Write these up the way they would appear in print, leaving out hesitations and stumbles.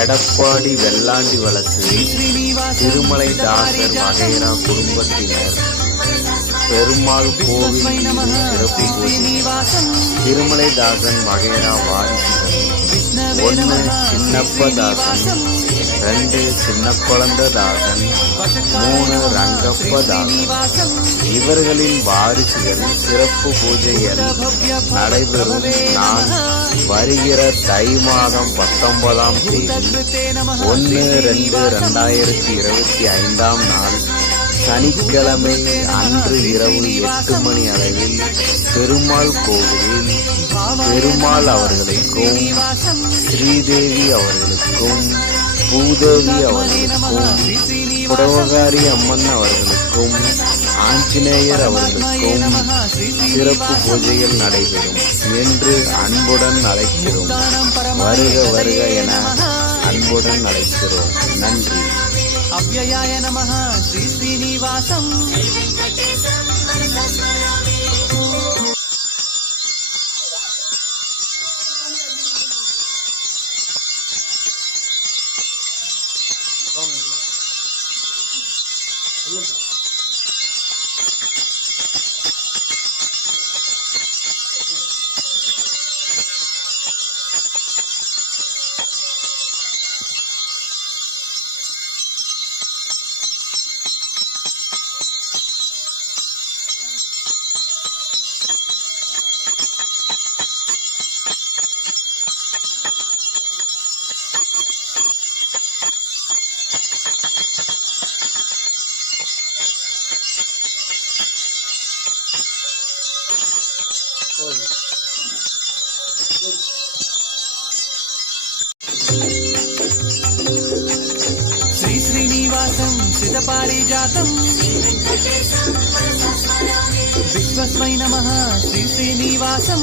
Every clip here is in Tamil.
எடப்பாடி வெள்ளாண்டி வலசு திருமலை தாசர் வகைரா குடும்பத்தினர் பெருமாள் கோவில் சிறப்பு பூஜை. திருமலை தாசன் வகைரா வாரிசுகள் 1 சின்னப்பதாசன், 2 சின்ன குழந்ததாசன், 3 ரங்கப்பதாசன். இவர்களின் வாரிசுகள் சிறப்பு பூஜைகள் நடைபெறும் நாள் வருகிற தை மாதம் 19ஆம் தேதி 1/2/2025 நாள் சனிக்கிழமை அன்று இரவு 8 மணி அளவில் பெருமாள் கோவிலில் பெருமாள் அவர்களுக்கும் ஸ்ரீதேவி அவர்களுக்கும் பூதேவி அவர்களுக்கும் புடவகாரி அம்மன் அவர்களுக்கும் ஆஞ்சநேயர் அவர்களுக்கும் சிறப்பு பூஜைகள் நடைபெறும் என்று அன்புடன் அழைக்கிறோம். வருக வருக என அன்புடன் அழைக்கிறோம். நன்றி. அவ்யயாய நமः ஸ்ரீ ஸ்ரீனிவாசம். श्री श्रीनिवासं सिद्धपारिजातं विश्वस्मै नमः. श्री श्रीनिवासं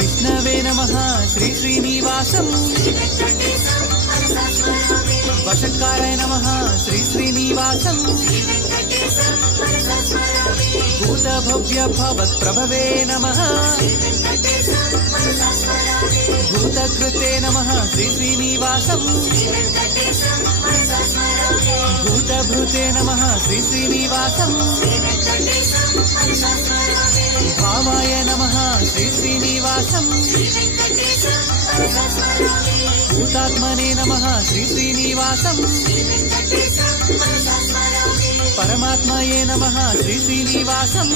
विष्णवे नमः. श्री श्रीनिवासं वशकाराय नमः. श्री श्रीनिवासं भूतभव्य भवत्प्रभवे नमः. भूतकृते नमः. श्री श्रीनिवासं भूतभृते नमः. श्री श्रीनिवासं भावाय नमः. श्री श्रीनिवासं भूतात्मने नमः. श्री श्रीनिवासं परमात्मये नमः. श्री श्रीनिवासं